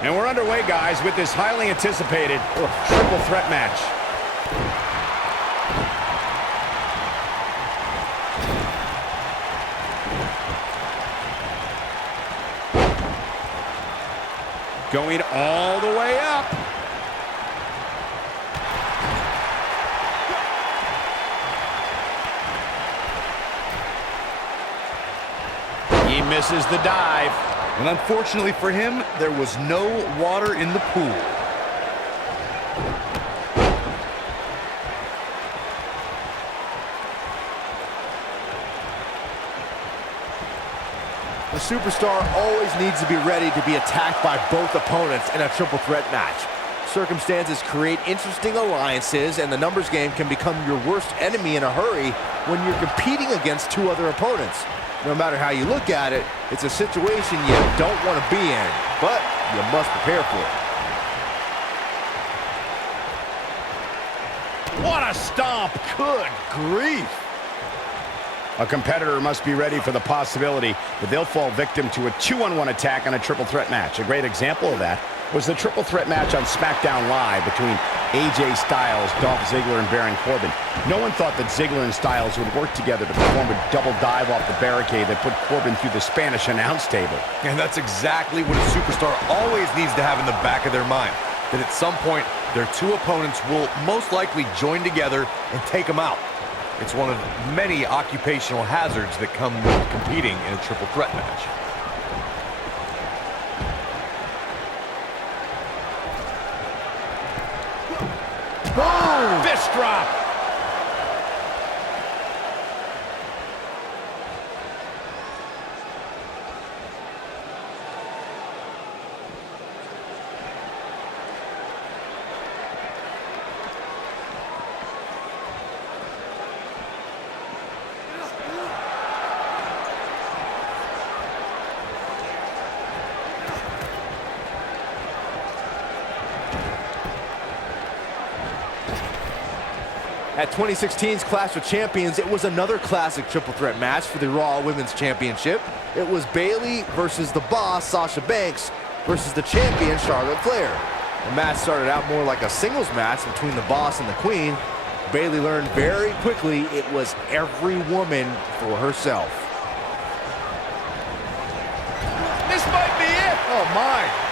And we're underway, guys, with this highly anticipated triple threat match. Going all the way up. He misses the dive. And unfortunately for him, there was no water in the pool. The superstar always needs to be ready to be attacked by both opponents in a triple threat match. Circumstances create interesting alliances, and the numbers game can become your worst enemy in a hurry when you're competing against two other opponents. No matter how you look at it, it's a situation you don't want to be in, but you must prepare for it. What a stomp! Good grief! A competitor must be ready for the possibility that they'll fall victim to a 2-on-1 attack on a triple threat match. A great example of that was the triple threat match on SmackDown Live between AJ Styles, Dolph Ziggler, and Baron Corbin. No one thought that Ziggler and Styles would work together to perform a double dive off the barricade that put Corbin through the Spanish announce table. And that's exactly what a superstar always needs to have in the back of their mind. That at some point, their two opponents will most likely join together and take them out. It's one of many occupational hazards that come with competing in a triple threat match. Boom! Fist drop! At 2016's Clash of Champions, it was another classic triple threat match for the Raw Women's Championship. It was Bayley versus the Boss, Sasha Banks, versus the champion, Charlotte Flair. The match started out more like a singles match between the Boss and the Queen. Bayley learned very quickly it was every woman for herself. This might be it! Oh my!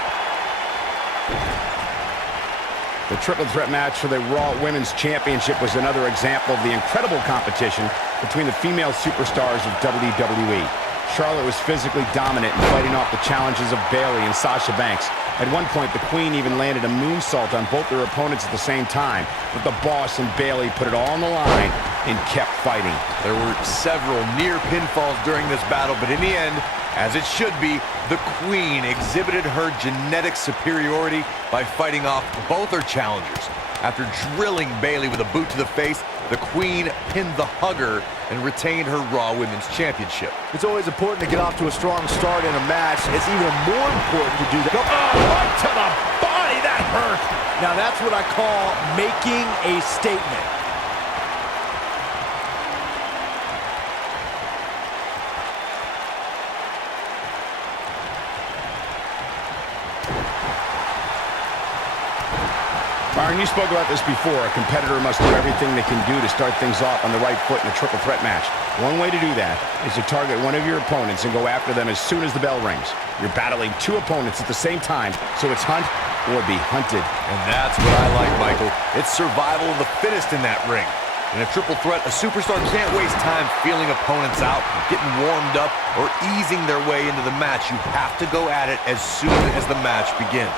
The triple threat match for the Raw Women's Championship was another example of the incredible competition between the female superstars of WWE. Charlotte was physically dominant in fighting off the challenges of Bayley and Sasha Banks. At one point, the Queen even landed a moonsault on both their opponents at the same time, but the Boss and Bayley put it all on the line and kept fighting. There were several near pinfalls during this battle, but in the end, as it should be, the Queen exhibited her genetic superiority by fighting off both her challengers. After drilling Bayley with a boot to the face, the Queen pinned the Hugger and retained her Raw Women's Championship. It's always important to get off to a strong start in a match. It's even more important to do that. Oh, right to the body! That hurt! Now that's what I call making a statement. Byron, you spoke about this before. A competitor must do everything they can do to start things off on the right foot in a triple threat match. One way to do that is to target one of your opponents and go after them as soon as the bell rings. You're battling two opponents at the same time, so it's hunt or be hunted. And that's what I like, Michael. It's survival of the fittest in that ring. In a triple threat, a superstar can't waste time feeling opponents out, getting warmed up, or easing their way into the match. You have to go at it as soon as the match begins.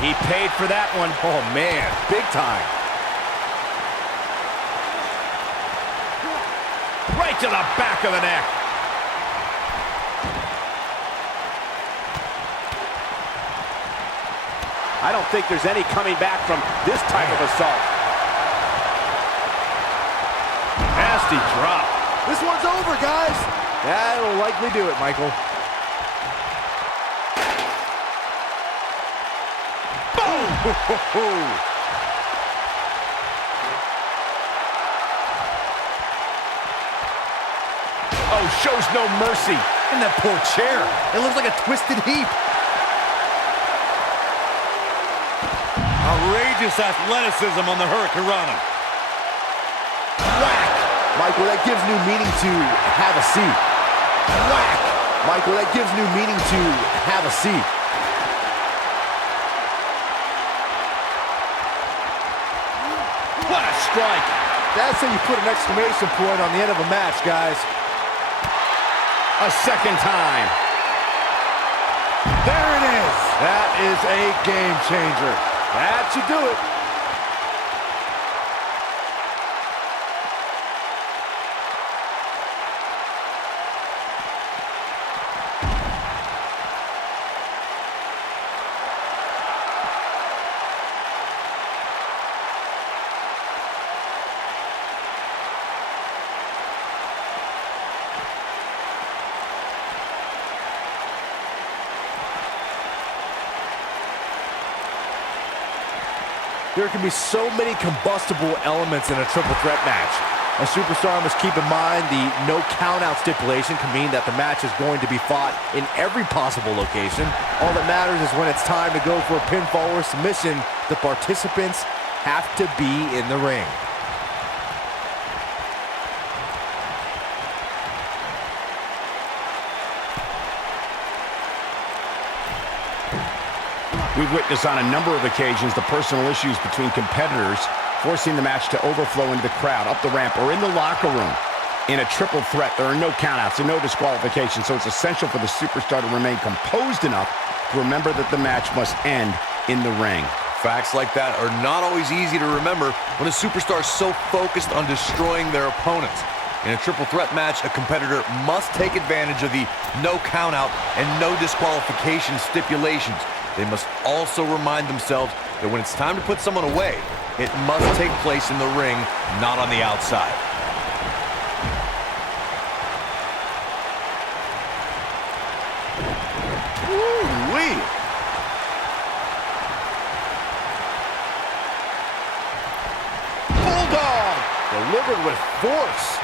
He paid for that one. Oh man, big time. Right to the back of the neck. I don't think there's any coming back from this type of assault. Nasty drop. This one's over, guys. That'll likely do it, Michael. Boom! Oh, shows no mercy. And that poor chair. It looks like a twisted heap. Outrageous athleticism on the Hurricanrana. Whack! Michael, that gives new meaning to have a seat. Whack! Michael, that gives new meaning to have a seat. What a strike. That's how you put an exclamation point on the end of a match, guys. A second time. There it is. That is a game changer. That should do it. There can be so many combustible elements in a triple threat match. A superstar must keep in mind the no count-out stipulation can mean that the match is going to be fought in every possible location. All that matters is when it's time to go for a pinfall or submission, the participants have to be in the ring. We've witnessed on a number of occasions the personal issues between competitors forcing the match to overflow into the crowd, up the ramp, or in the locker room. In a triple threat, there are no countouts and no disqualifications, so it's essential for the superstar to remain composed enough to remember that the match must end in the ring. Facts like that are not always easy to remember when a superstar is so focused on destroying their opponents. In a triple threat match, a competitor must take advantage of the no countout and no disqualification stipulations. They must also remind themselves that when it's time to put someone away, it must take place in the ring, not on the outside. Woo-wee! Bulldog! Delivered with force.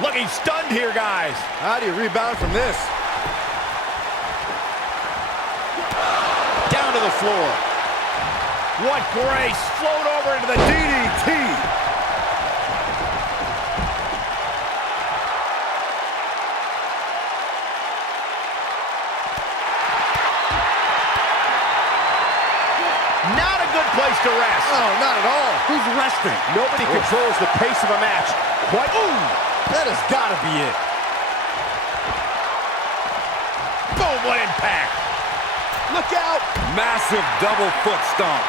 Looking stunned here, guys. How do you rebound from this? Down to the floor. What grace. Float over into the DDT. Not a good place to rest. Oh, not at all. Who's resting? Nobody controls the pace of a match quite. Ooh! That has got to be it. Boom, what impact. Look out! Massive double foot stomp.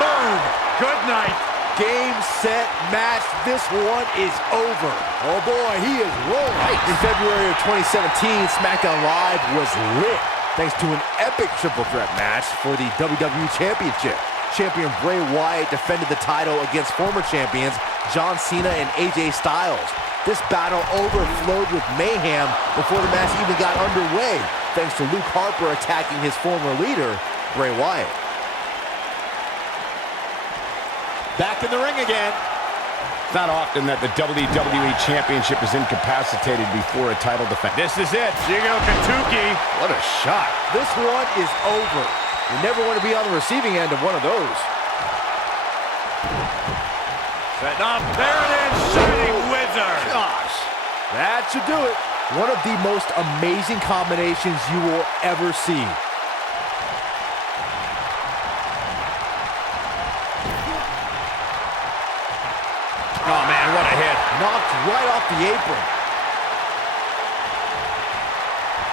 Boom! Good night. Game, set, match. This one is over. Oh boy, he is rolling. In February of 2017, SmackDown Live was lit thanks to an epic triple threat match for the WWE Championship. Champion Bray Wyatt defended the title against former champions John Cena and AJ Styles. This battle overflowed with mayhem before the match even got underway, thanks to Luke Harper attacking his former leader, Bray Wyatt. Back in the ring again. It's not often that the WWE Championship is incapacitated before a title defense. This is it. Jigo Katuki. What a shot. This one is over. You never want to be on the receiving end of one of those. Setting up. There it is. Shining Wizard. Gosh, that should do it. One of the most amazing combinations you will ever see. Oh, man, what a hit. Knocked right off the apron.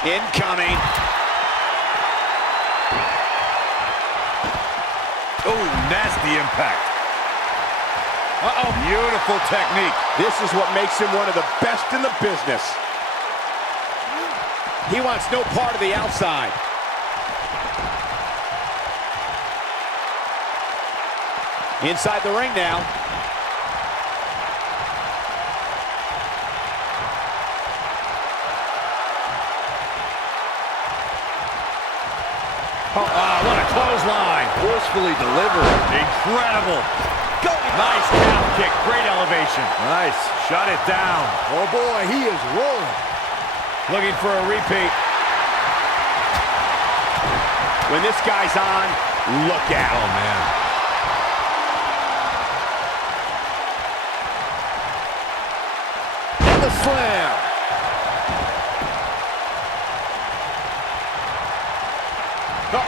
Incoming. Oh, nasty impact. Uh-oh. Beautiful technique. This is what makes him one of the best in the business. He wants no part of the outside. Inside the ring now. What a clothesline. Forcefully delivered. Incredible. Go. Nice calf kick. Great elevation. Nice. Shut it down. Oh boy, he is rolling. Looking for a repeat. When this guy's on, look out. Oh, man. And the slam.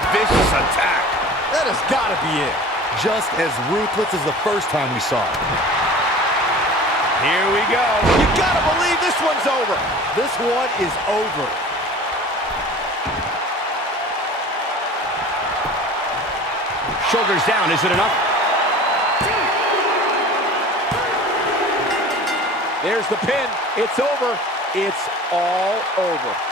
Vicious attack. That has got to be it. Just as ruthless as the first time we saw it. Here we go. You got to believe this one's over. This one is over. Shoulders down, is it enough? There's the pin. It's over. It's all over.